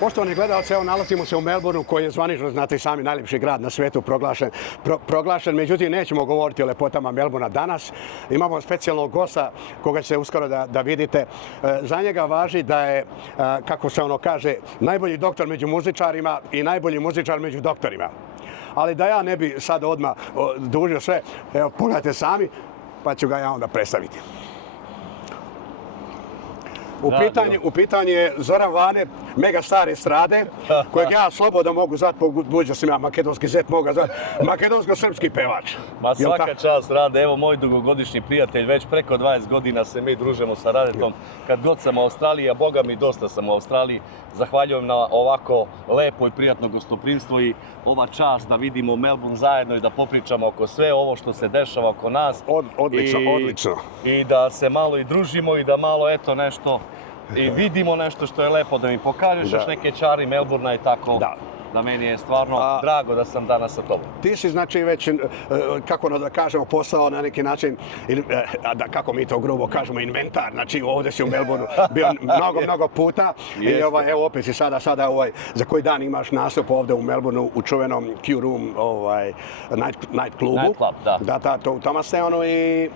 Poštovani gledalci, evo nalazimo se u Melbourneu koji je zvanično, znate i sami, najljepši grad na svijetu proglašen. Međutim, nećemo govoriti o lepotama Melbournea danas. Imamo specijalnog gosta koga ćete uskoro da vidite. Za njega važi da je, kako se ono kaže, najbolji doktor među muzičarima i najbolji muzičar među doktorima. Ali da ja ne bi sad odmah dužio sve, evo pogledajte sami, pa ću ga ja onda predstaviti. U pitanju je Zoran Vane, mega star estrade, kojeg ja slobodno mogu zvati, budući da sam ja makedonski zet, mogu zvati makedonsko-srpski pevač. Ma svaka čast, Rade, evo moj dugogodišnji prijatelj, već preko 20 godina se mi družimo sa Radetom. Kad god sam u Australiji, a boga mi dosta sam u Australiji, zahvaljujem na ovako lepo i prijatno gostoprimstvo i ova čast da vidimo Melbourne zajedno i da popričamo oko sve ovo što se dešava oko nas. Odlično. I da se malo i družimo i da malo eto nešto i vidimo nešto što je lepo, da mi pokažeš još neke čari Melbournea i tako. Da meni je stvarno drago da sam danas sa tobom. Ti si znači već, kako da kažemo, postao na neki način, kako mi to grubo kažemo, inventar. Znači ovdje si u Melbourneu bio mnogo puta. I evo opet si sada za koji dan imaš nastup ovdje u Melbourneu u čuvenom Q Room night klubu. Night club, da. Da, u Tomasteonu i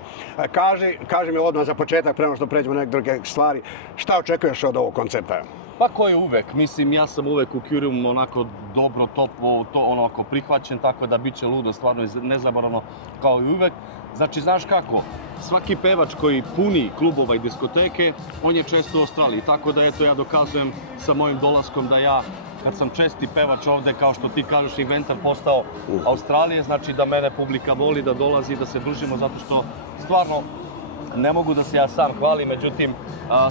kaži mi odmah za početak, prema što pređemo neke druge stvari, šta očekuješ od ovog koncerta? Pa ko je uvek, mislim ja sam uvek u Curium onako dobro, toplo, onako prihvaćen, tako da bit će ludo, stvarno nezaboravno kao i uvek. Znači, znaš kako, svaki pevač koji puni klubova i diskoteke, on je često u Australiji, tako da eto ja dokazujem sa mojim dolaskom da ja, kad sam česti pevač ovde, kao što ti kažeš, inventar postao Australije, znači da mene publika voli, da dolazi, da se družimo, zato što stvarno ne mogu da se ja sam hvalim, međutim,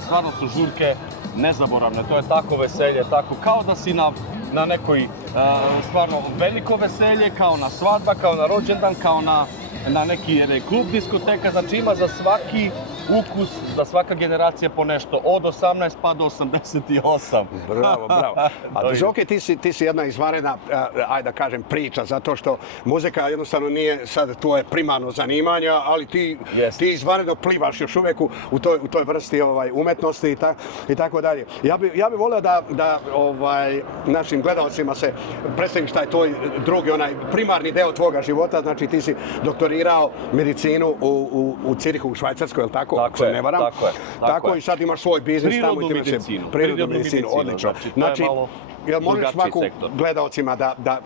stvarno su žurke nezaboravne. To je tako veselje, tako kao da si na nekoj stvarno veliko veselje, kao na svadba, kao na rođendan, kao na neki klub diskoteka. Znači ima za svaki ukus, za svaka generacija po nešto, od 18 pa do 88. Bravo. A ok, ti si jedna izvanredna, ajde da kažem, priča, zato što muzika jednostavno nije sad tvoje primarno zanimanje, ali ti izvanredno plivaš još uvijek u toj vrsti umetnosti i tako dalje. Ja bi volio da našim gledalcima se predstaviš taj tvoj drugi, onaj primarni deo tvoga života, znači ti si doktorirao medicinu u Cirihu u Švajcarskoj, je li tako? Tako je, Tako i sad imaš svoj biznis tamo i prirodnu medicinu, odlično. Znači, jel možeš ovako gledalcima da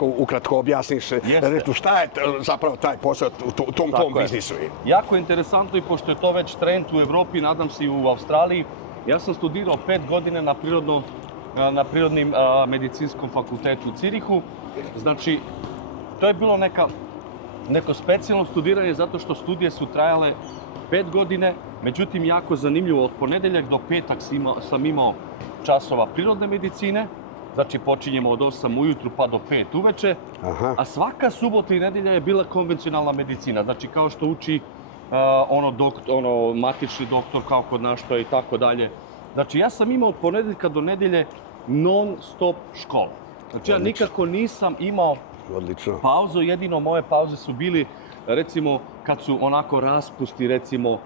ukratko objasniš šta je zapravo taj posao u tom biznisu? Jako interesantno i pošto je to već trend u Evropi, nadam se i u Australiji, ja sam studirao 5 godina na prirodnim medicinskom fakultetu u Cirihu. Znači, to je bilo neko specijalno studiranje zato što studije su trajale 5 godine, međutim jako zanimljivo, od ponedeljak do petak sam imao časova prirodne medicine, znači počinjemo od 8 ujutru pa do 5 uveče, a svaka subota i nedelja je bila konvencionalna medicina, znači kao što uči matični doktor kao kod nas što je i tako dalje. Znači ja sam imao od ponedeljka do nedelje non stop škola. Znači ja nikako nisam imao pauzu, jedino moje pauze su bili recimo kad su onako raspusti recimo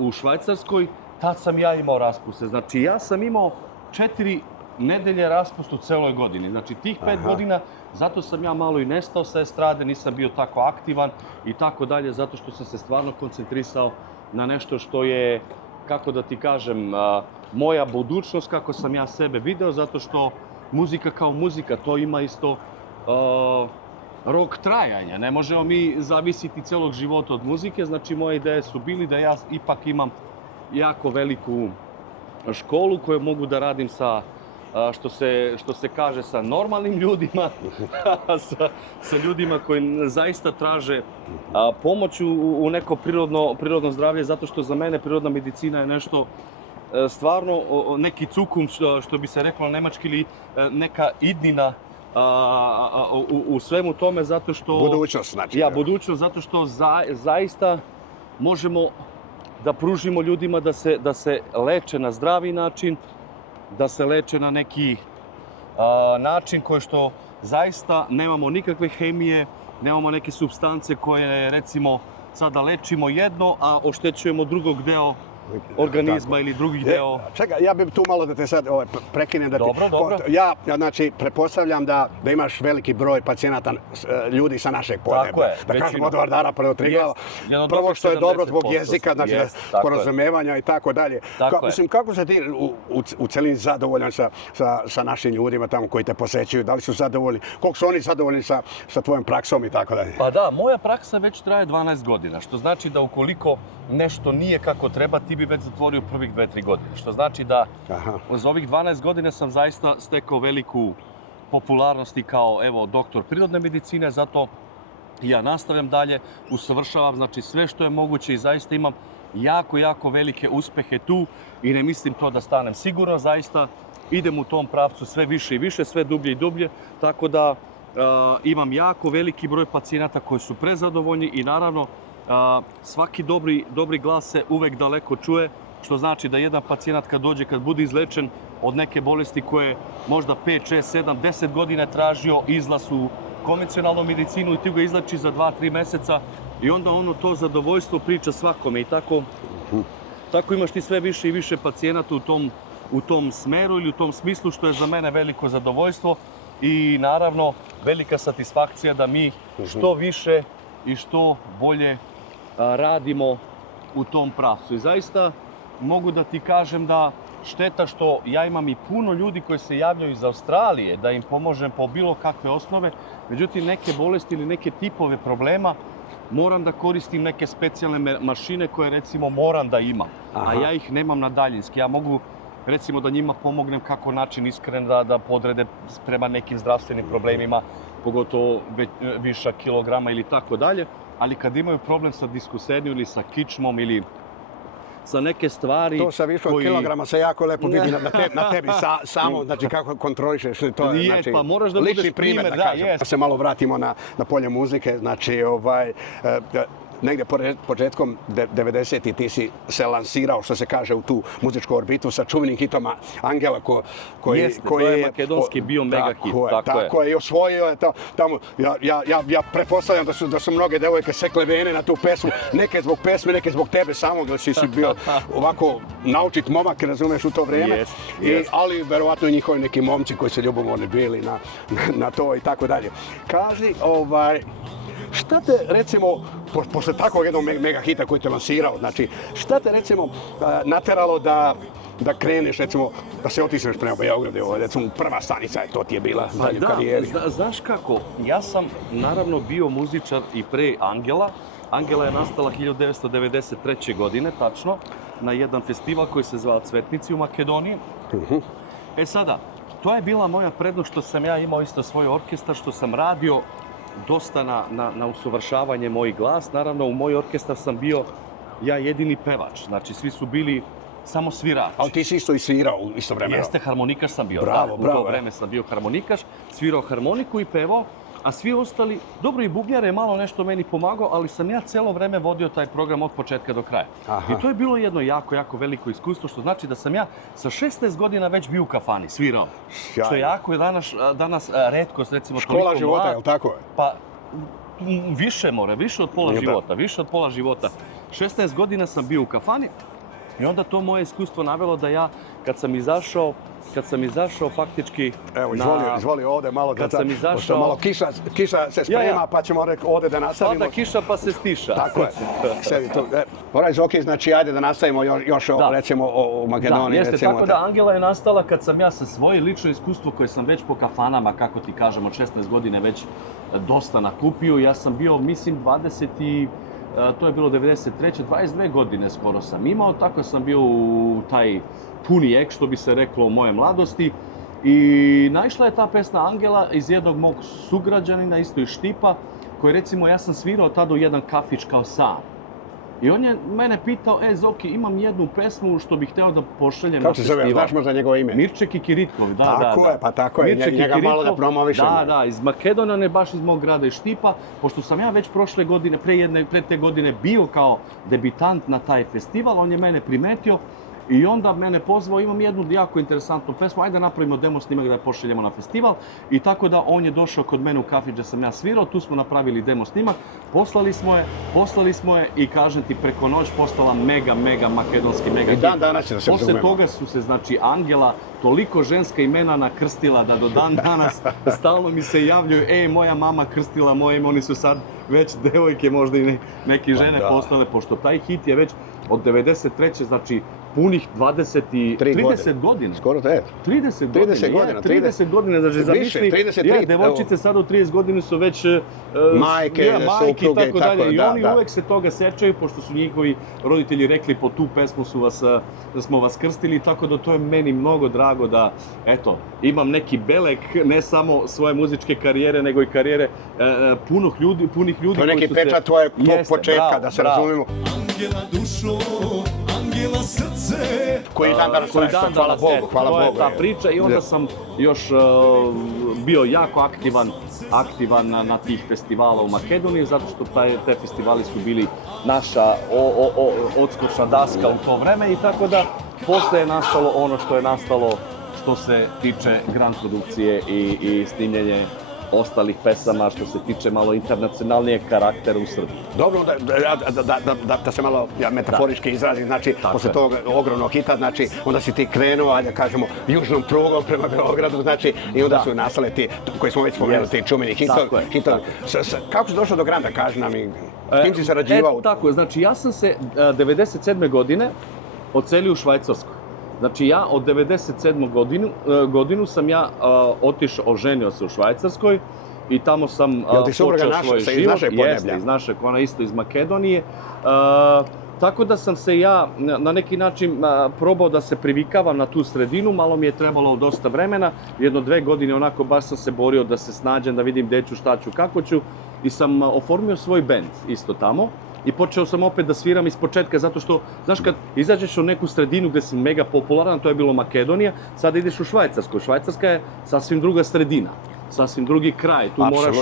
u Švajcarskoj, tad sam ja imao raspuste. Znači ja sam imao 4 nedelje raspust u celoj godini. Znači tih 5 godina, zato sam ja malo i nestao sa estrade, nisam bio tako aktivan i tako dalje, zato što sam se stvarno koncentrisao na nešto što je, kako da ti kažem, moja budućnost, kako sam ja sebe video, zato što muzika kao muzika, to ima isto rok trajanja. Ne možemo mi zavisiti celog života od muzike, znači moje ideje su bili da ja ipak imam jako veliku školu koju mogu da radim sa, što se kaže, sa normalnim ljudima, sa ljudima koji zaista traže pomoć u neko prirodno zdravlje, zato što za mene prirodna medicina je nešto stvarno, neki cukum, što bi se reklo na nemački, ili neka idnina u svemu tome, zato što... Budućnost, znači. Ja, budućnost, zato što zaista možemo da pružimo ljudima da se leče na zdravi način, da se leče na neki način koji što zaista nemamo nikakve hemije, nemamo neke supstance koje, recimo, sada lečimo jedno, a oštećujemo drugog deo organizma ili drugih deo. Čekaj, ja bih tu malo da te sad prekinem. Dobro. Ja, znači, pretpostavljam da imaš veliki broj pacijenata, ljudi sa našeg podneblja. Tako je. Da kažem od Vardara pa do Triglava. Prvo što je dobro zbog jezika, znači sporazumevanja i tako dalje. Mislim, kako se ti u celini zadovoljan sa našim ljudima tamo koji te posećuju? Da li su zadovoljni? Koliko su oni zadovoljni sa tvojom praksom i tako dalje? Pa da, moja praksa već traje 12 godina, što znači da ukoliko nešto nije kako treba, ti bi već zatvorio prvih 2-3 godine. Što znači da za ovih 12 godina sam zaista stekao veliku popularnost i kao, evo, doktor prirodne medicine, zato ja nastavljam dalje, usavršavam, znači sve što je moguće i zaista imam jako velike uspehe tu i ne mislim to da stanem. Sigurno, zaista idem u tom pravcu sve više i više, sve dublje i dublje, tako da imam jako veliki broj pacijenata koji su prezadovoljni i naravno svaki dobri glas se uvek daleko čuje, što znači da jedan pacijent kad dođe, kad bude izlečen od neke bolesti koje možda 5, 6, 7, 10 godina tražio izlaz u konvencionalnu medicinu i ti ga izleči za 2-3 meseca i onda ono to zadovoljstvo priča svakome i tako imaš ti sve više i više pacijenata u tom smeru ili u tom smislu, što je za mene veliko zadovoljstvo i naravno velika satisfakcija da mi što više i što bolje radimo u tom pravcu. I zaista mogu da ti kažem da šteta što ja imam i puno ljudi koji se javljaju iz Australije da im pomožem po bilo kakve osnove, međutim neke bolesti ili neke tipove problema moram da koristim neke specijalne mašine koje recimo moram da imam, a ja ih nemam na daljinski. Ja mogu recimo da njima pomognem kako način iskren da podrede prema nekim zdravstvenim problemima, pogotovo viša kilograma ili tako dalje, ali kad imaju problem sa diskusednijom ili sa kičmom ili sa neke stvari... To sa više od kilograma se jako lepo vidi na tebi samo, znači kako kontrolišeš. To je, znači, pa moraš da budeš primjer, da, jest. Da se malo vratimo na polje muzike, znači, negdje početkom 90-ih ti si se lansirao, što se kaže, u tu muzičku orbitu sa čuvenim hitoma Angela koji je makedonski bio mega hit. Tako je, i osvojio je tamo. Ja pretpostavljam da su mnoge devojke sekle vene na tu pesmu, neke zbog pesme, neke zbog tebe samog, da si bio ovako naučit momak, razumeš, u to vrijeme. Ali verovatno i njihovi neki momci koji su ljubomorni bili na to i tako dalje. Kaži, šta te, recimo, posle takvog jednog mega hita koji te lansirao, znači, šta te, recimo, nateralo da kreneš, recimo, da se otišeš prema Beogradu, recimo, prva stanica je, to ti je bila u karijeri? Znaš kako, ja sam naravno bio muzičar i pre Angela. Angela je nastala 1993. godine, tačno, na jedan festival koji se zvao Cvetnici u Makedoniji. E sada, to je bila moja prednost što sam ja imao isto svoj orkestar, što sam radio dosta na usavršavanje moj glas. Naravno, u moj orkestar sam bio ja jedini pevač. Znači, svi su bili samo svirači. Ali ti si isto i svirao u isto vremena. Jeste, harmonikaš sam bio. Bravo. U to vreme sam bio harmonikaš, svirao harmoniku i pevao, a svi ostali, dobro i bubnjar je malo nešto meni pomagao, ali sam ja celo vreme vodio taj program od početka do kraja. I to je bilo jedno jako veliko iskustvo, što znači da sam ja sa 16 godina već bio u kafani, svirao. Što je jako danas retkost, recimo, škola života, je li tako? Pa, više od pola života. 16 godina sam bio u kafani i onda to moje iskustvo navelo da ja, kad sam izašao faktički... Evo, izvoli ovde malo da pošto malo kiša se sprema, pa ćemo ovde da nastavimo. Pada kiša pa se stiša. Tako je. Sedi tu. Alright, ok, znači ajde da nastavimo još recimo o Makedoniji. Da, jeste, tako da Angela je nastala kad sam ja sa svoje lično iskustvo koje sam već po kafanama, kako ti kažem, od 16 godine već dosta nakupio. Ja sam bio, mislim, to je bilo 93. 22 godine skoro sam imao, tako sam bio u taj puni ek, što bi se reklo, u moje mladosti. I naišla je ta pesma Angela iz jednog mog sugrađanina, isto iz Štipa, koji, recimo, ja sam svirao tada u jedan kafić kao sam. I on je mene pitao, Zoki, imam jednu pesmu što bih hteo da pošaljem na festival. Kako se zove, znaš možda njegovo ime? Mirče Kikiritkov, da. Tako je, njega malo da promovišemo. Da, iz Makedonije, ne baš iz mog grada, iz Štipa, pošto sam ja već prošle godine, pre te godine bio kao debitant na taj festival, on je mene primetio I onda mene pozvao, imam jednu jako interesantnu pesmu, ajde da napravimo demo snimak da je pošaljemo na festival. I tako da on je došao kod mene u kafić gdje sam ja svirao, tu smo napravili demo snimak, poslali smo je i kažem ti preko noć postala mega makedonski mega hit. I dan danas je da se Posle toga su se, znači, Angela, toliko ženska imena nakrstila da do dan danas stalno mi se javljaju, moja mama krstila moje ime, oni su sad već devojke, možda i neke žene postale, pošto taj hit je već od 93. znači punih 30 godina. Skoro te. 30 godina, znači zamisli, devojčice sad u 30 godina su već majke, supruge i tako dalje. I oni uvek se toga sećaju, pošto su njihovi roditelji rekli po tu pesmu da smo vas krstili, tako da to je meni mnogo drago da, eto, imam neki belek, ne samo svoje muzičke karijere, nego i karijere punih ljudi koji su se... To je neki pečat tvoje početka, da se razumimo. Angela dušo, Angela srce. Koji dan danas traje, hvala Bogu. To je ta priča i onda sam još bio jako aktivan na tih festivala u Makedoniji, zato što te festivali su bili naša odskočna daska u to vreme i tako da posle je nastalo ono što je nastalo što se tiče grand produkcije i snimljenje ostalih pesama što se tiče malo internacionalnijeg karaktera u Srbiji. Dobro, da se malo metaforički izrazim, znači, posle tog ogromnog hita, znači, onda si ti krenuo, ajde kažemo, južnom prugom prema Beogradu, znači, i onda su nastale ti, koji smo već spomenuli, ti čumeni hitovi. Kako si došao do granda, kaži nam i s kim si sarađivao? Tako je, znači, ja sam se 97. godine odselio u Švajcarsku. Znači ja od 97. godinu sam ja oženio se u Švajcarskoj i tamo sam počeo svoj život. Jeste, iz našeg, ona isto iz Makedonije. Tako da sam se ja na neki način probao da se privikavam na tu sredinu, malo mi je trebalo dosta vremena, 1-2 godine onako baš sam se borio da se snađem, da vidim gde ću, šta ću, kako ću i sam oformio svoj bend isto tamo. I počeo sam opet da sviram iz početka, zato što, znaš, kad izađeš u neku sredinu gde si mega popularan, to je bilo Makedonija, sada ideš u Švajcarsku. Švajcarska je sasvim druga sredina, sasvim drugi kraj. Tu moraš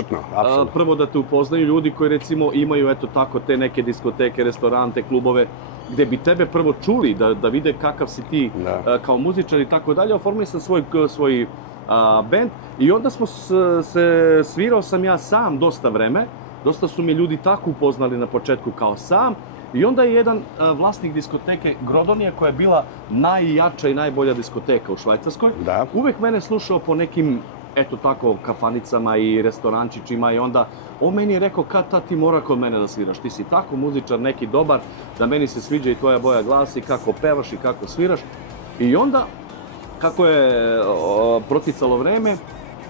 prvo da te upoznaju ljudi koji recimo imaju eto tako te neke diskoteke, restorante, klubove, gde bi tebe prvo čuli, da vide kakav si ti kao muzičar i tako dalje. Oformio sam svoj bend i onda svirao sam ja sam dosta vreme. Dosta su mi ljudi tako upoznali na početku kao sam i onda je jedan vlasnik diskoteke Grodonije, koja je bila najjača i najbolja diskoteka u Švajcarskoj, uvek mene slušao po nekim, eto tako, kafanicama i restorančićima i onda on meni je rekao, kad ti mora kod mene da sviraš, ti si tako muzičar, neki dobar, da meni se sviđa i tvoja boja glasa i kako pevaš i kako sviraš. I onda, kako je proticalo vreme,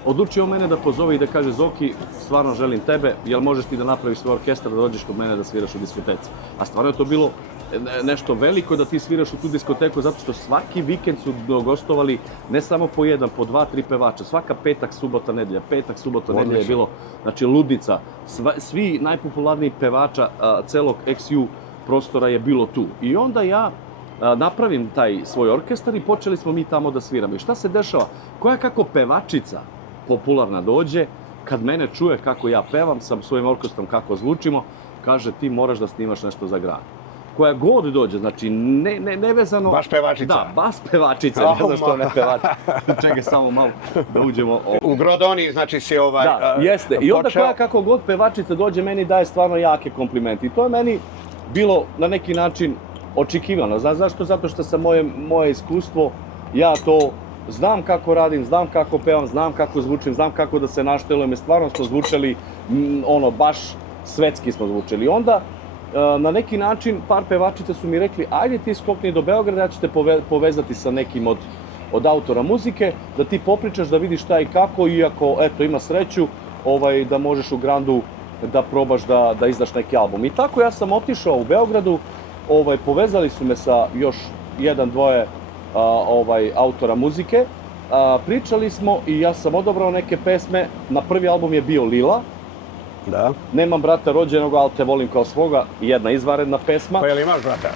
odlučio mene da pozove i da kaže, Zoki, stvarno želim tebe, jel možeš ti da napraviš svoj orkestar, da dođeš kod mene da sviraš u diskoteci. A stvarno je to bilo nešto veliko da ti sviraš u tu diskoteku, zato što svaki vikend su gostovali ne samo po 1, po 2, 3 pevača. Svaka petak, subota, nedelja. Petak, subota, nedelja je bilo, znači, ludnica. Svi najpopularniji pevača celog XU prostora je bilo tu. I onda ja napravim taj svoj orkestar i počeli smo mi tamo da sviramo. I šta se dešava? Koja kako pevačica popularna dođe, kad mene čuje kako ja pevam sa svojim orkestrom, kako zvučimo, kaže ti moraš da snimaš nešto za grad. Koja god dođe, znači nevezano... Baš pevačica. Da, baš pevačica, ne znam što ne pevačica. Čekaj samo malo da uđemo... U Grodoniji, znači si Da, jeste. I onda koja kako god pevačica dođe, meni daje stvarno jake komplimente. I to je meni bilo na neki način očekivano. Zašto? Zato što sam moje iskustvo, ja to znam kako radim, znam kako pevam, znam kako zvučim, znam kako da se naštelujem. Stvarno smo zvučali, baš svetski smo zvučali. Onda, na neki način, par pevačica su mi rekli, ajde ti skokni do Beograda, ja ću te povezati sa nekim od autora muzike, da ti popričaš, da vidiš šta i kako, iako, eto, ima sreću, da možeš u Grandu da probaš da izdaš neki album. I tako ja sam otišao u Beogradu, povezali su me sa još 1-2 autora muzike, pričali smo i ja sam odabrao neke pesme. Na prvi album je bio Lila. Da. Nemam brata rođenog, ali te volim kao svoga, jedna izvanredna pesma. Pa jel imaš brata?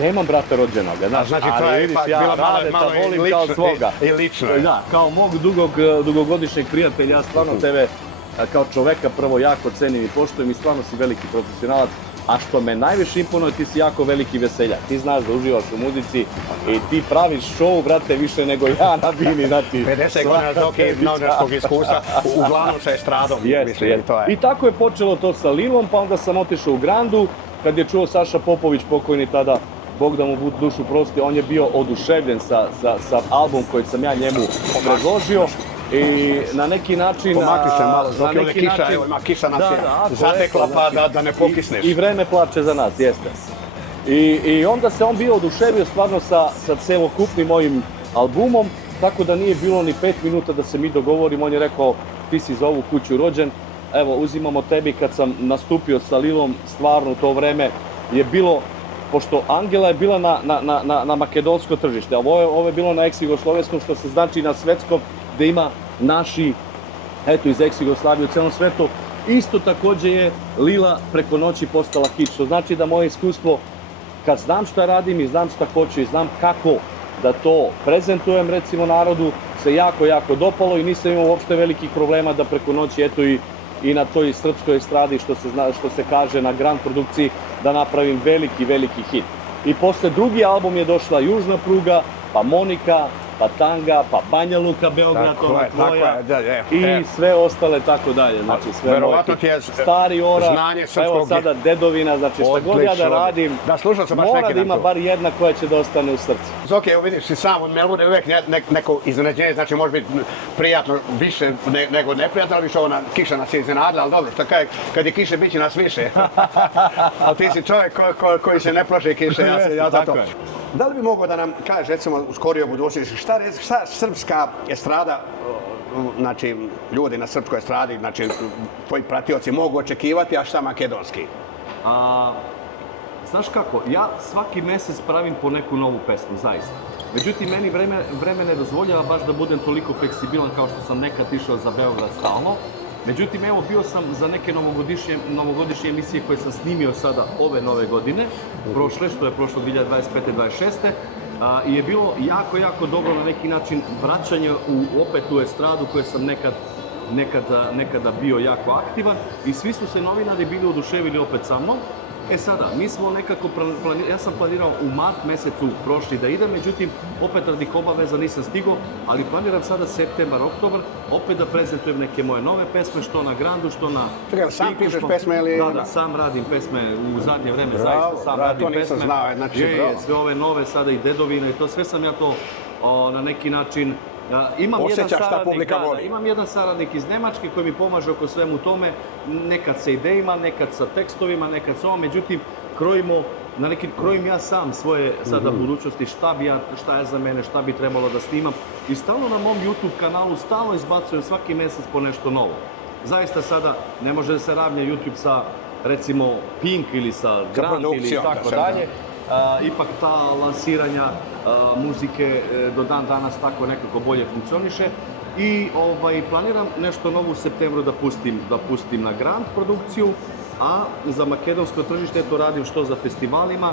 Nemam brata rođenog, znaš, ali vidiš, ja Radeta volim kao svoga. I lično je. Da, kao mog dugogodišnjeg prijatelja, ja stvarno tebe kao čoveka prvo jako cenim i poštujem i stvarno si veliki profesionalac A što me najviše imponuje, ti si jako veliki veseljak. Ti znaš da uživaš u muzici i ti praviš show, brate, više nego ja na bini. Znači, 50 godina dok je novinarskog iskustva, uglavnom sa estradom. Jeste. I tako je počelo to sa Lilom, pa onda sam otišao u Grandu, kad je čuo Saša Popović, pokojni tada, Bog da mu dušu prosti, on je bio oduševljen sa album koji sam ja njemu predložio. I na neki način... Pomakni se malo, dok je ovdje kiša, evo ima kiša nas je zatekla pa da ne pokisneš. I vreme plače za nas, jeste. I onda se on bio oduševio stvarno sa celokupnim mojim albumom, tako da nije bilo ni 5 minuta da se mi dogovorimo. On je rekao, ti si za ovu kuću rođen, evo uzimamo tebi. Kad sam nastupio sa Lilom, stvarno u to vreme je bilo, pošto Angela je bila na makedonsko tržište, a ovo je bilo na ex-jugoslovenskom, što se znači na svetskom, gde ima naši, eto, iz ex-Jugoslavije u celom svetu. Isto takođe je Lila preko noći postala hit, što znači da moje iskustvo, kad znam šta radim i znam šta hoću i znam kako da to prezentujem, recimo, narodu, se jako, jako dopalo i nisam imao uopšte velikih problema da preko noći, eto, i na toj srpskoj estradi, što se kaže, na Grand produkciji, da napravim veliki, veliki hit. I posle drugi album je došla Južna pruga, pa Monika, pa Tanga, pa Banja Luka, Beograd, ona tvoja, i sve ostale tako dalje. Znači, sve moje Stari Ora, pa evo sada Dedovina, znači šta god ja da radim, mora da ima bar jedna koja će da ostane u srcu. Zoki, evo vidiš, si sam od Melbourne, uvek neko iznenađenje, znači može biti prijatno više nego neprijatno, ali više ovo kiša nas je iznenadila, ali dobro, što kad je kiše, bit će nas više. Ali ti si čovjek koji se ne plaši kiše, ja zato. Da li bi mogao da nam kažeš, recimo, u skorijoj budućnosti, šta srpska estrada, znači ljudi na srpskoj estradi, znači tvoji pratioci mogu očekivati, a šta makedonski? Znaš kako, ja svaki mesec pravim po neku novu pesmu, zaista. Međutim, meni vreme ne dozvoljava baš da budem toliko fleksibilan kao što sam nekad išao za Beograd stalno. Međutim, evo, bio sam za neke novogodišnje emisije koje sam snimio sada ove nove godine, prošle, što je prošlo 2025-2026. I je bilo jako, jako dobro na neki način vraćanje opet u estradu koje sam nekada bio jako aktivan i svi su se novinari bili oduševili opet sa mnom. E sada, mi smo nekako, ja sam planirao u mart mesecu prošli da idem, međutim, opet radi obaveza nisam stigao, ali planiram sada septembar, oktobar, opet da prezentujem neke moje nove pesme, što na Grandu, što na... Čekaj, sam pišeš pesme ili... Da, sam radim pesme u zadnje vreme, zaista sam radim pesme. To nisam znao, znači bravo. Sve ove nove sada i Dedovina i to, sve sam ja to na neki način... Osjećaš šta publika voli. Imam jedan saradnik iz Nemačke koji mi pomaže oko svemu tome, nekad sa idejima, nekad sa tekstovima, nekad sa ovom, međutim, krojim ja sam svoje sada budućnosti, šta je za mene, šta bi trebalo da snimam i stalno na mom YouTube kanalu stalno izbacujem svaki mesec po nešto novo. Zaista sada ne može da se ravnja YouTube sa, recimo, Pink ili sa Grand ili tako dalje. Ipak ta lansiranja muzike do dan danas tako nekako bolje funkcioniše i planiram nešto novo u septembru da pustim na Grand produkciju, a za makedonsko tržište to radim što za festivalima,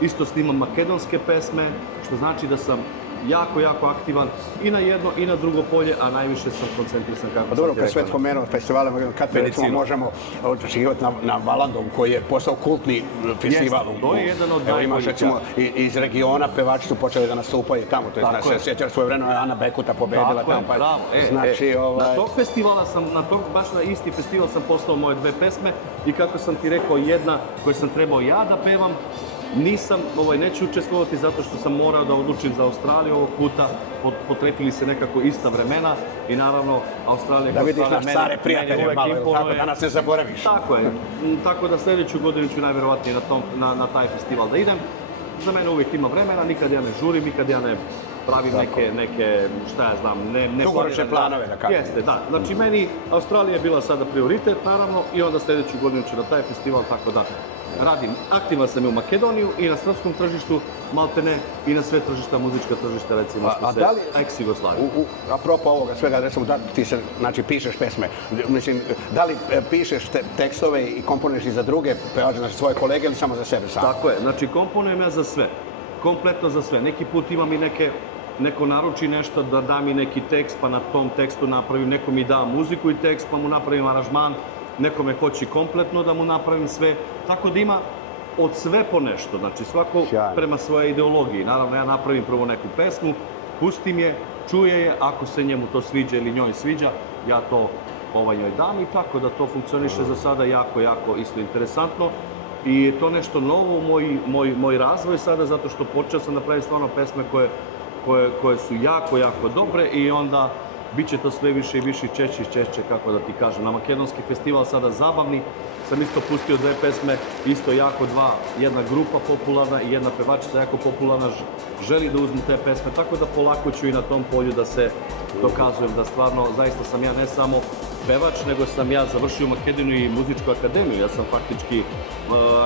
isto snimam makedonske pesme, što znači da sam jako, jako aktivan i na jedno i na drugo polje, a najviše sam koncentrisan kako sam ti rekao. Dobro, kad sve spomenuo festivala, kad recimo možemo očekivati na Valandom, koji je postao kultni festival. To je jedan od najboljih. Imaš recimo iz regiona, pevači su počeli da nastupaju tamo, to je sjećaš svoje vremena, Ana Bekuta pobedila tamo. Bravo, na tog festivala sam, baš na isti festival sam poslao moje 2 pesme i kako sam ti rekao, jedna koju sam trebao ja da pevam, neću učestvovati zato što sam morao da odlučim za Australiju ovog puta, potrefili se nekako ista vremena i naravno Australija da vidiš naš stare prijatelje malo, tako da nas ne zaboraviš. Tako je, tako da sljedeću godinu ću najverovatnije na taj festival da idem. Za mene uvijek ima vremena, nikad ja ne žurim, nikad ja ne pravim neke, šta ja znam, ne... Dugoročne planove da kažem. Jeste, da. Znači meni Australija je bila sada prioritet naravno i onda sljedeću godinu ću na taj festival, tako da radim. Aktivan sam i u Makedoniju i na srpskom tržištu, maltene i na sve tržišta, muzička tržišta, recimo što se ex-Jugoslavije. Apropo ovoga svega, recimo da ti se, znači, pišeš pesme, mislim, da li pišeš tekstove i komponuješ i za druge pevače, znači svoje kolege ili samo za sebe sam? Tako je, znači komponujem ja za sve, kompletno za sve. Neki put imam i neko naruči nešto da da mi neki tekst, pa na tom tekstu napravim, neko mi da muziku i tekst, pa mu napravim aranžman, nekome hoće kompletno da mu napravim sve. Tako da ima od sve po nešto, znači svako prema svojoj ideologiji. Naravno, ja napravim prvo neku pesmu, pustim je, čuje je, ako se njemu to sviđa ili njoj sviđa, ja to njoj dam i tako da to funkcioniše za sada jako isto interesantno. I to nešto novo u moj razvoj sada, zato što počeo sam da pravim stvarno pesme koje su jako dobre i onda bit će to sve više i više, češće, kako da ti kažem. Na Makedonski festival sada zabavni sam isto pustio 2 pesme, isto jako jedna grupa popularna i jedna pevačica jako popularna želi da uzmu te pesme, tako da polako ću i na tom polju da se dokazujem da stvarno, zaista sam ja ne samo pevač, nego sam ja završio u Makedoniji i muzičku akademiju, ja sam faktički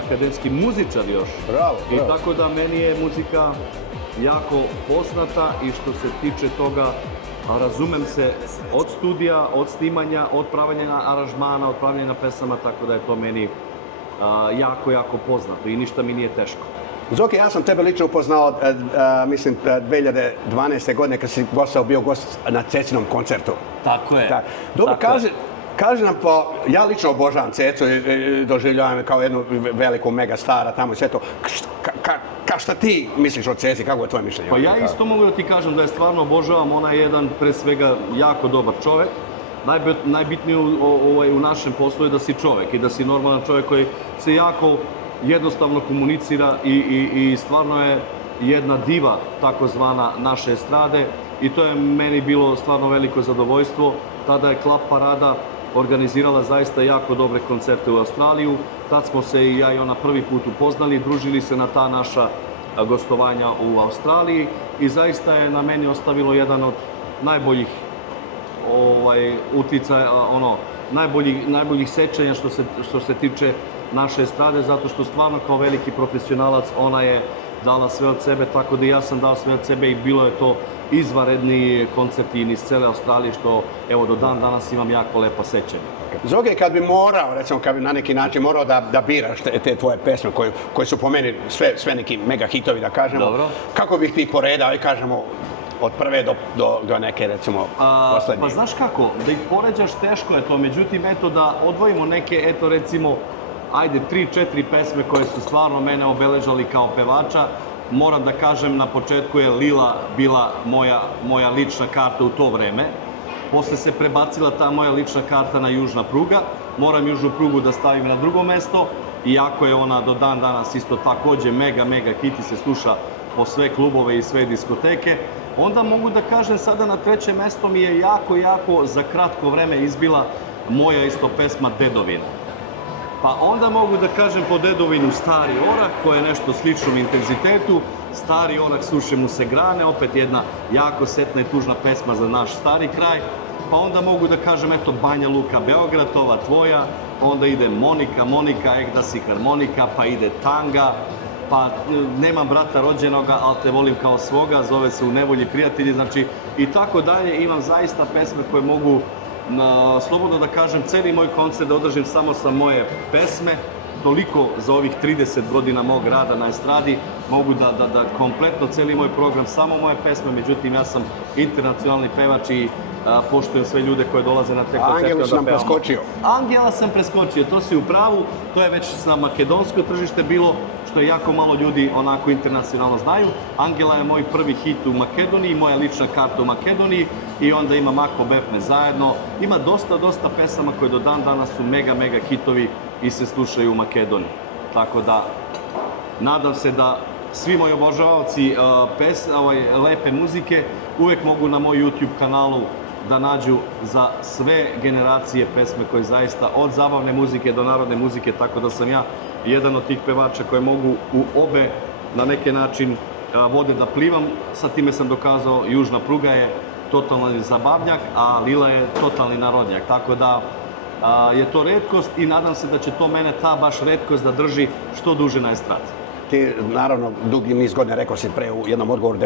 akademski muzičar još. Bravo. I tako da meni je muzika jako poznata i što se tiče toga, razumem se od studija, od snimanja, od pravljenja aranžmana, od pravljenja pesama, tako da je to meni jako poznato i ništa mi nije teško. Zoki, ja sam tebe lično upoznao, mislim, 2012. godine kad si bio gost na Cecinom koncertu. Tako je. Dobro, kaži nam, ja lično obožavam Cecu i doživljavam je kao jednu veliku mega stara tamo i sve to. Šta ti misliš o Ceci, kako je tvoje mišljenje? Pa ja isto mogu da ti kažem da je stvarno obožavam, ona je jedan pre svega jako dobar čovek. Najbitnije u našem poslu je da si čovek i da si normalan čovek koji se jako jednostavno komunicira i stvarno je jedna diva takozvana naše estrade i to je meni bilo stvarno veliko zadovoljstvo. Tada je Klub Parada organizirala zaista jako dobre koncerte u Australiju. Tad smo se i ja i ona prvi put upoznali, družili se na ta naša gostovanja u Australiji i zaista je na meni ostavilo jedan od najboljih uticaja, najboljih sećanja što se tiče naše estrade, zato što stvarno kao veliki profesionalac ona je dala sve od sebe, tako da ja sam dao sve od sebe i bilo je to izvanredni koncerti iz cele Australije, što evo do dan danas imam jako lepa sećanja. Zoge, kad bi morao, recimo, kad bi na neki način morao da biraš te tvoje pesme koje su po meni sve neki mega hitovi, da kažemo, kako bih ti poredao i kažemo od prve do neke, recimo, poslednje? Pa znaš kako, da ih poređaš teško je to, međutim, eto da odvojimo neke, eto recimo, ajde 3-4 pesme koje su stvarno mene obeležali kao pevača. Moram da kažem, na početku je Lila bila moja lična karta u to vreme. Posle se prebacila ta moja lična karta na Južna pruga. Moram Južnu prugu da stavim na drugo mesto, iako je ona do dan danas isto takođe mega hit i se sluša po sve klubove i sve diskoteke. Onda mogu da kažem sada na treće mesto mi je jako za kratko vreme izbila moja isto pesma Dedovina. Pa onda mogu da kažem po Dedovinu Stari orah, koja je nešto sličnom intenzitetu. Stari orah, suše mu se grane, opet jedna jako setna i tužna pesma za naš stari kraj. Pa onda mogu da kažem, eto, Banja Luka, Beograd, ova tvoja. Onda ide Monika, da si harmonika, pa ide Tanga. Pa nemam brata rođenoga, ali te volim kao svoga, zove se U nevolji prijatelji, znači i tako dalje. Imam zaista pesme koje mogu, slobodno da kažem, celi moj koncert da održim samo sa moje pesme. Toliko za ovih 30 godina mog rada na estradi mogu da kompletno celi moj program samo moje pesme, međutim ja sam internacionalni pevač i poštujem sve ljude koje dolaze na te koncerte. Angelu sam preskočio. Angela sam preskočio, to si u pravu, to je već na makedonsko tržište bilo, što je jako malo ljudi onako internacionalno znaju. Angela je moj prvi hit u Makedoniji, moja lična karta u Makedoniji i onda ima Mako Befme zajedno. Ima dosta pesama koje do dan danas su mega hitovi i se slušaju u Makedoniji. Tako da, nadam se da svi moji obožavaoci lepe muzike uvek mogu na moj YouTube kanalu da nađu za sve generacije pesme koje zaista od zabavne muzike do narodne muzike, tako da sam ja jedan od tih pevača koje mogu u obe na neki način vode da plivam. Sa time sam dokazao, Južna pruga je totalni zabavnjak, a Lila je totalni narodnjak, tako da je to retkost i nadam se da će to mene ta baš retkost da drži što duže na estradi. Ti, naravno, dugi niz godina, rekao si pre u jednom odgovoru,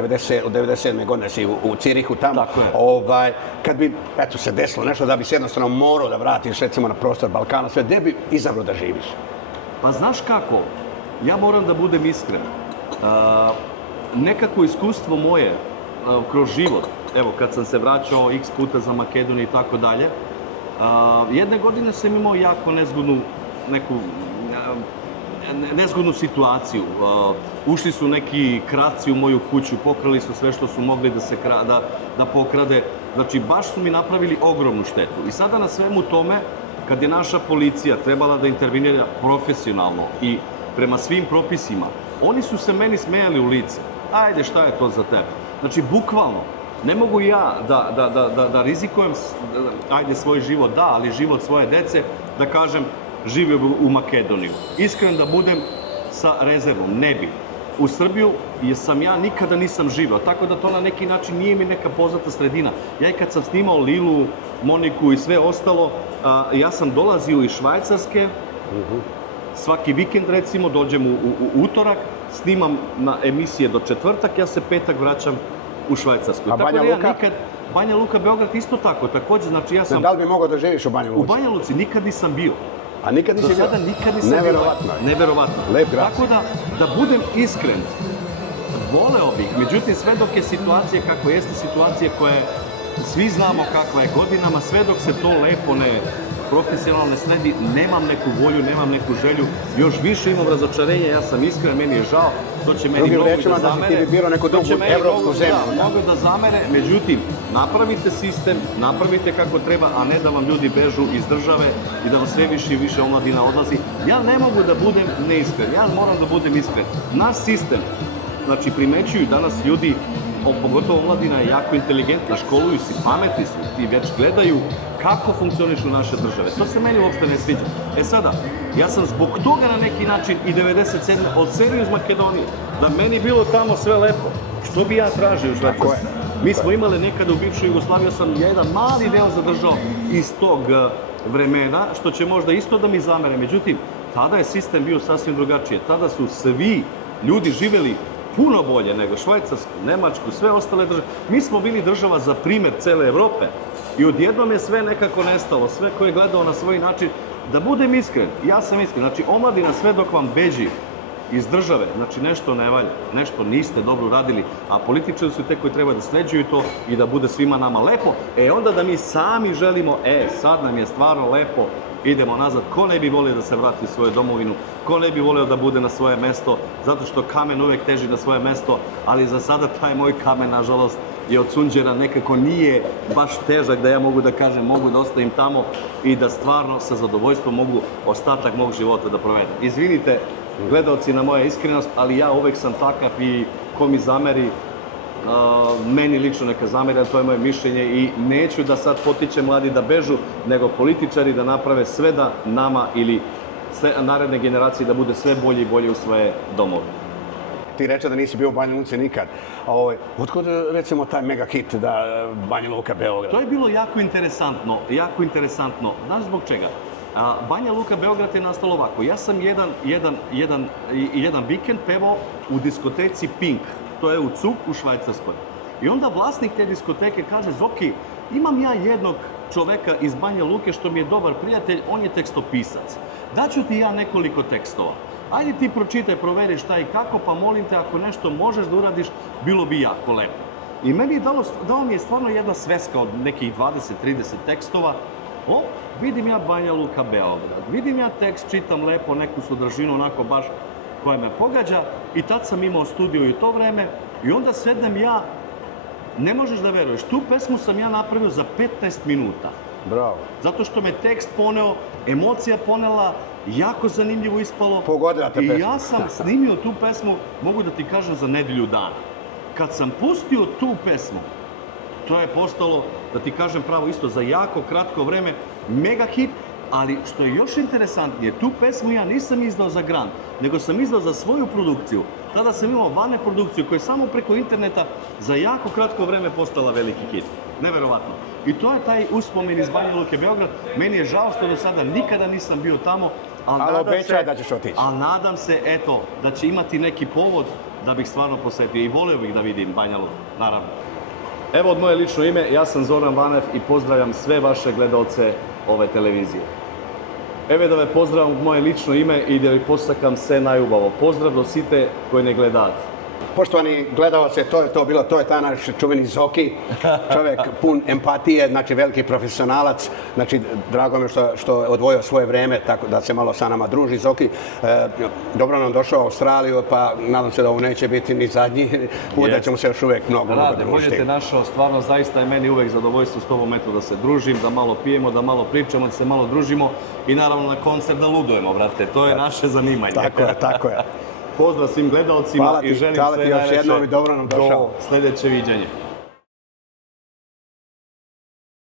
od 97. godine si u Cirihu tamo. Tako je. Kad bi, eto, se desilo nešto da bi se jednostavno morao da vratiš, recimo, na prostor Balkana, sve, gde bi izabrao da živiš? Pa znaš kako, ja moram da budem iskren. Nekako iskustvo moje kroz život, evo, kad sam se vraćao x puta za Makedoniju i tako dalje, jedne godine sam imao jako nezgodnu neku nezgodnu situaciju. Ušli su neki kratci u moju kuću, pokrali su sve što su mogli da pokrade. Znači, baš su mi napravili ogromnu štetu. I sada na svemu tome, kad je naša policija trebala da intervenira profesionalno i prema svim propisima, oni su se meni smejali u lice. Ajde, šta je to za tebe? Znači, bukvalno, ne mogu ja da rizikujem, ajde, svoj život da, ali život svoje dece, da kažem, živio u Makedoniju. Iskren da budem sa rezervom, ne bi. U Srbiju ja nikada nisam živeo, tako da to na neki način nije mi neka poznata sredina. Ja i kad sam snimao Lilu, Moniku i sve ostalo, ja sam dolazio iz Švajcarske, svaki vikend recimo, dođem u utorak, snimam na emisije do četvrtak, ja se petak vraćam u Švajcarsku. A Banja Luka? Banja Luka, Beograd isto tako, također, znači ja sam... Da li bi mogao da živiš u Banja Luci? U Banja Luci nikad nisam bio. A nikad nisi bio? Do sada nikad nisam bio. Neverovatno. Neverovatno. Lep grad. Tako da budem iskren, voleo bih, međutim sve dok je situacija kako jeste, situacija koja svi znamo kakva je godinama, sve dok se to lepo ne profesionalno sredi, nemam neku volju, nemam neku želju, još više imam razočarenje, ja sam iskren, meni je žao, to će meni mnogo da zamere. Ti bi birao neku drugu evropsku zemlju. Mogu da zamere, međutim, napravite sistem, napravite kako treba, a ne da vam ljudi bežu iz države i da vam sve više i više omladina odlazi. Ja ne mogu da budem neiskren, ja moram da budem iskren. Naš sistem, znači primećuju danas ljudi, pogotovo omladina je jako inteligentna, školuju se, pametni su i već gledaju kako funkcionišu naše države. To se meni uopšte ne sviđa. E sada, ja sam zbog toga na neki način i 97. odselio iz Makedonije, da meni bilo tamo sve lepo. Što bi ja tražio u Švajcarskoj? Mi smo imali nekada u bivšoj Jugoslaviji, ja sam jedan mali deo zadržao iz tog vremena, što će možda isto da mi zamere. Međutim, tada je sistem bio sasvim drugačije. Tada su svi ljudi živjeli puno bolje nego Švajcarsku, Nemačku, sve ostale države. Mi smo bili država za primjer cele Evrope i odjednom je sve nekako nestalo, sve ko je gledao na svoj način. Da budem iskren, ja sam iskren, znači omladina sve dok vam beži iz države, znači nešto ne valja, nešto niste dobro uradili, a političari su te koji treba da sređuju to i da bude svima nama lepo, onda da mi sami želimo, sad nam je stvarno lepo, idemo nazad. Ko ne bi volio da se vrati u svoju domovinu, ko ne bi volio da bude na svoje mesto, zato što kamen uvek teži na svoje mesto, ali za sada taj moj kamen, nažalost, je od sunđera, nekako nije baš težak da ja mogu da kažem, mogu da ostavim tamo i da stvarno sa zadovoljstvom mogu ostatak mog života da provedem. Izvinite, gledalci, na moja iskrenost, ali ja uvek sam takav i ko mi zameri, meni lično neka zameri, to je moje mišljenje i neću da sad potiče mladi da bežu, nego političari da naprave sve da nama ili naredne generacije da bude sve bolje i bolje u svoje domove. Ti reče da nisi bio u Banja Luci nikad. Otkud recimo taj mega hit da Banja Luka, Beograd? To je bilo jako interesantno, jako interesantno. Znaš zbog čega? Banja Luka, Beograd je nastalo ovako. Ja sam jedan vikend pevao u diskoteci Pink. To je u Cuk u Švajcarskoj. I onda vlasnik te diskoteke kaže, Zoki, imam ja jednog čoveka iz Banja Luke što mi je dobar prijatelj, on je tekstopisac. Daću ti ja nekoliko tekstova. Ajde ti pročitaj, proveri šta i kako, pa molim te, ako nešto možeš da uradiš, bilo bi jako lepo. I meni dao mi je stvarno jedna sveska od nekih 20-30 tekstova. Vidim ja Banja Luka, Beograd. Vidim ja tekst, čitam lepo, neku sadržinu, onako baš koja me pogađa. I tad sam imao studio i to vreme. I onda sednem ja, ne možeš da veruješ, tu pesmu sam ja napravio za 15 minuta. Bravo. Zato što me tekst poneo, emocija ponela, jako zanimljivo ispalo. Pogodila te pesmu. I ja sam snimio tu pesmu, mogu da ti kažem, za nedelju dana. Kad sam pustio tu pesmu, to je postalo, da ti kažem pravo isto, za jako kratko vreme, mega hit, ali što je još interesantnije, tu pesmu ja nisam izdao za Grand, nego sam izdao za svoju produkciju. Tada sam imao Vane produkciju koja je samo preko interneta za jako kratko vreme postala veliki hit. Neverovatno. I to je taj uspomen iz Banja Luke, Beograd. Meni je žao što do sada nikada nisam bio tamo, ali obećaj da ćeš otići. Ali nadam se, eto, da će imati neki povod da bih stvarno posetio i volio bih da vidim Banja Luku, naravno. Evo od moje lično ime, ja sam Zoran Vanev i pozdravljam sve vaše gledalce ove televizije. Evo da ve pozdravljam od moje lično ime i da vi postakam sve najubavo. Pozdrav do site koji ne gledat. Poštovani gledalci, to je taj naš čuveni Zoki, čovjek pun empatije, znači veliki profesionalac, znači drago mi što je odvojio svoje vrijeme tako da se malo sa nama druži. Zoki, dobro nam došao u Australiju, pa nadam se da ovo neće biti ni zadnji put, da ćemo se još uvijek mnogo družiti. Bolje te našao, stvarno zaista je meni uvijek zadovoljstvo s tobom da se družim, da malo pijemo, da malo pričamo, da se malo družimo i naravno na koncert da ludujemo, brate, to je naše zanimanje. Tako je. Pozdrav svim gledalcima i želim sve najlepše i dobro nam došao. Do sljedeće viđenje.